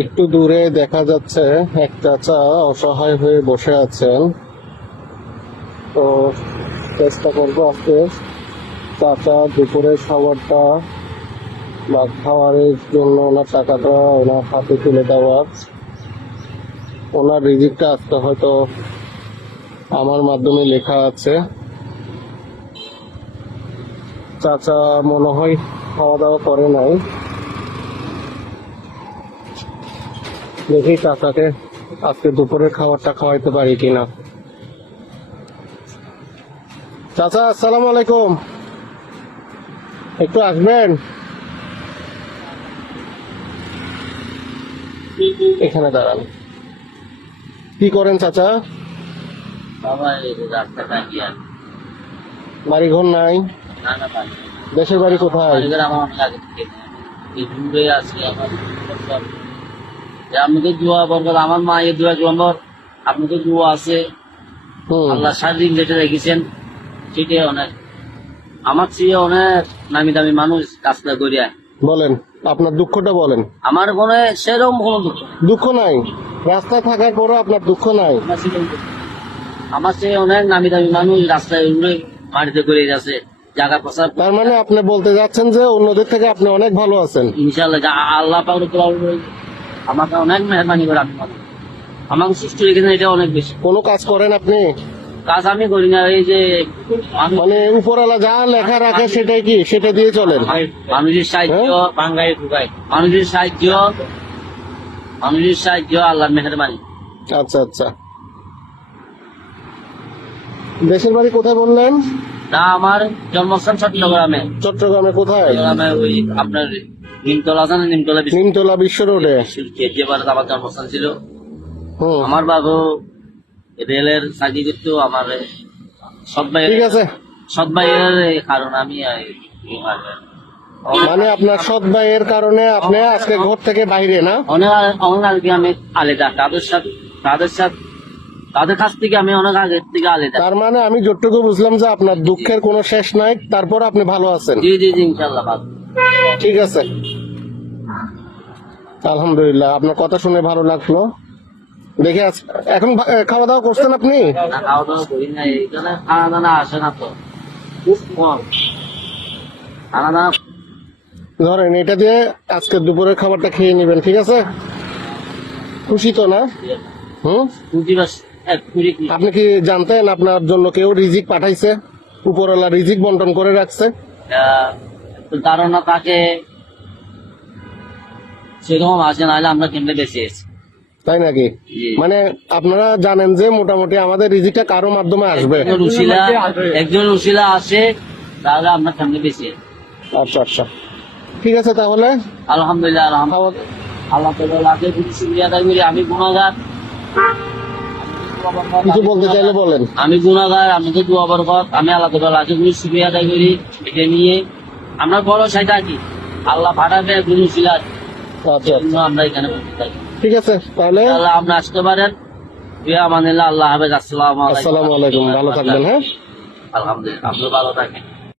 একটু দূরে দেখা যাচ্ছে এক চাচা অসহায় হয়ে বসে আছেন। তো চেষ্টা করবো আজকে চাচা দুপুরের খাবারটা বা খাবারের জন্য ওনার টাকাটা ওনার হাতে তুলে দেওয়ার। ওনার রিজিকটা আজকে হয়তো আমার মাধ্যমে লেখা আছে। চাচা মনে হয় খাওয়া দাওয়া করে নাই। দেখি চাচাকে আজকে দুপুরের খাবারটা খাওয়াইতে পারি কিনা। চাচা আসসালামু আলাইকুম, একটু আসবেন এখানে দাঁড়ান। কি করেন চাচা? বাড়ি ঘর নাই? দেশের বাড়ি কোথায়? আপনাদের দোয়া বরকত, আমার মায়ের দোয়া এক নম্বর, আপনাদের দোয়া আছে, আল্লাহ সারাদিন যেটা রেখেছেন সেটাই অনেক। আমার চেয়ে অনেক নামি দামি মানুষ কাজটা করিয়া। বলেন আপনার দুঃখটা বলেন। আমার মনে সেরকম কোনো দুঃখ নাই, রাস্তায় থাকার পরও আপনার দুঃখ নাই? আমার চেয়ে অনেক নামি দামি মানুষ রাস্তায় মাটিতে করে যাচ্ছে জায়গা প্রসাদ। তার মানে আপনি বলতে যাচ্ছেন যে অন্যদের থেকে আপনি অনেক ভালো আছেন? ইনশাল্লাহ আল্লাহ পাক আমাকে অনেক মেহরবানি করে। আমাকে সৃষ্টি রেখেছেন, এটা অনেক বেশি। কোনো কাজ করেন আপনি? কাজ আমি করি না, এই যে মানে উপরওয়ালা যা লেখা রাখে সেটাই কি সেটা দিয়ে চলেন? মানুষের সাহায্য, মানুষের সাহায্য, মানুষের সাহায্য আল্লাহর মেহরবানি। আচ্ছা আচ্ছা। দেশের বাড়ি কোথায় বললেন? না, আমার জন্মস্থান চট্টগ্রামে। চট্টগ্রামে কোথায়? চট্টগ্রামে ওই আপনার নিমতলা আছে না, নিমতলা বিশ্ব রোডে আমার জন্মস্থান ছিল। আমার বাবু রেলের চাকরি করতো। আমার সৎ ভাই, ঠিক আছে, সৎ ভাইয়ের কারণ আমি মানে আপনার সৎ ভাইয়ের কারণে আপনি আজকে ঘর থেকে বাইরে না? অনেক আগে আমি আলাদা, তাদের কাছ থেকে আমি অনেক আগের থেকে আলাদা। তার মানে আমি যতটুকু বুঝলাম যে আপনার দুঃখের কোনো শেষ নাই, তারপর আপনি ভালো আছেন? জি জি জি, ইনশাল্লাহ ভালো। ঠিক আছে, আলহামদুলিল্লাহ, আপনার কথা শুনে ভালো লাগলো। দেখে এখন খাওয়া দাওয়া করছেন আপনি? খাওয়া দাওয়া করি না, এই জন্য খানা দানা আসে না তো, খুব কম খানা দানা। ধরেন এটা দিয়ে আজকে দুপুরের খাবারটা খেয়ে নেবেন, ঠিক আছে? খুশি তো না? আপনি কি জানতেন আপনার জন্য কেউ রিজিক পাঠাইছে? উপরওয়ালা রিজিক বন্টন করে রাখছে? ধারণা তাকে সেরকম আসে, নাহলে আমরা কেমনে বেঁচে আছি। তাই নাকি? মানে আপনারা জানেন যে মোটামুটি আমাদের রিজিকটা কারো মাধ্যমে আসবে। একজন উশিলা আসে, তাহলে আমরা কেমনে বেঁচে আছি। আচ্ছা আচ্ছা, ঠিক আছে তাহলে। আলহামদুলিল্লাহ, আল্লাহ শুকরিয়া আদায় করি। আমি গুনাহগার, কিছু বলতে চাইলে বলেন। আমি গুনাহগার, আমাকে দোয়া বরকত। আমি আল্লাহ তাআলার কাছে শুকরিয়া আদায় করি। এটা নিয়ে আমরা বড় সেটা কি আল্লাহ পাঠাবে একজন উশিলা। আচ্ছা, আমরা এখানে বসে থাকি। ঠিক আছে তাহলে আপনি আসতে পারেন। আল্লাহ হাফেজ। আসসালামু আলাইকুম। ভালো থাকবেন। হ্যাঁ, আলহামদুলিল্লাহ, আপনি ভালো থাকেন।